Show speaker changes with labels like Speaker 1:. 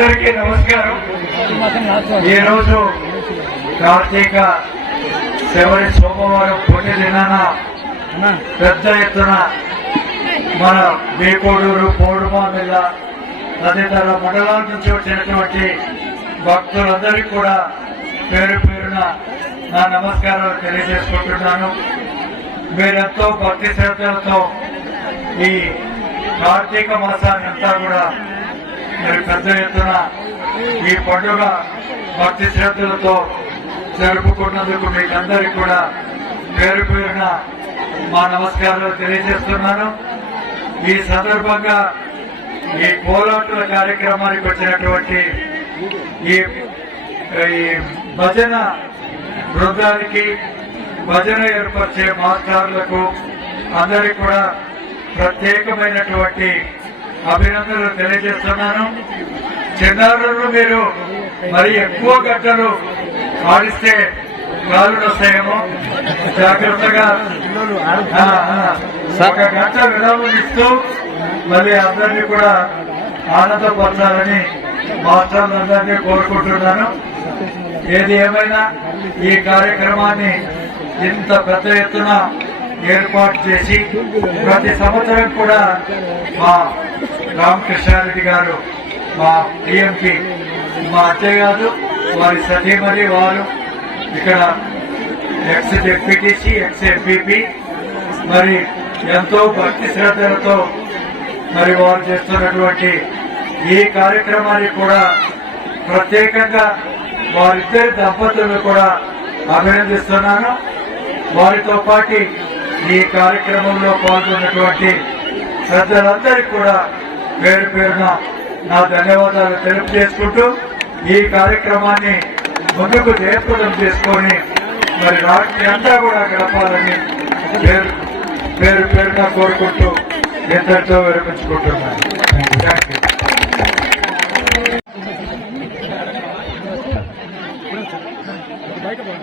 Speaker 1: అందరికీ నమస్కారం. ఈరోజు కార్తీక శివరి సోమవారం పుణ్య దినాన పెద్ద ఎత్తున మన వేకోడూరు జిల్లా తదితర మండలాల నుంచి వచ్చినటువంటి భక్తులందరికీ కూడా పేరు పేరున నా నమస్కారాలు తెలియజేసుకుంటున్నాను. మీరెంతో భక్తి శ్రద్ధలతో ఈ కార్తీక మాసాన్ని అంతా కూడా మీరు పెద్ద ఎత్తున ఈ పండుగ భక్తి శ్రద్ధలతో జరుపుకున్నందుకు మీకు కూడా పేరు పేరున మా నమస్కారాలు తెలియజేస్తున్నాను. ఈ సందర్భంగా ఈ కోలాటుల కార్యక్రమానికి వచ్చినటువంటి ఈ ఈ భజన బృందానికి భజన ఏర్పరిచే మాస్టర్లకు అందరికీ కూడా ప్రత్యేకమైనటువంటి అభినందనలు తెలియజేస్తున్నాను. చిన్నారులను మీరు మరి ఎక్కువ గంటలు ఆడిస్తే కాళ్ళు వస్తాయేమో. జాగ్రత్తగా ఒక గంట విరామం ఇస్తూ మళ్ళీ అందరినీ కూడా ఆనందపరచాలని మాస్టర్లందరినీ కోరుకుంటున్నాను. ఏది ఏమైనా ఈ కార్యక్రమాన్ని ఇంత పెద్ద ఎత్తున ఏర్పాటు చేసి ప్రతి సంవత్సరం కూడా మా రామకృష్ణారెడ్డి గారు మా డిఎంపీ మా అత్తయ్య గారు వారి సతీమణి వారు ఇక్కడ ఎక్స్ డిప్యూటీసీ ఎక్స్ ఎంపీపీ మరి ఎంతో భక్తి శ్రద్ధలతో మరి వారు చేస్తున్నటువంటి ఈ కార్యక్రమాన్ని కూడా ప్రత్యేకంగా వారిద్దరి దంపతులను కూడా అభినందిస్తున్నాను. వారితో పాటు ఈ కార్యక్రమంలో పాల్గొన్నటువంటి ప్రజలందరికీ కూడా పేరు పేరున నా ధన్యవాదాలు తెలియజేసుకుంటూ చేసుకుంటూ ఈ కార్యక్రమాన్ని ముందుకు జయప్రదం చేసుకొని మరి రాత్రి అంతా కూడా గడపాలని పేరు పేరు పేరున కోరుకుంటూ ఇంతటితో విరమించుకుంటున్నాను. థ్యాంక్ యూ బయట పోయి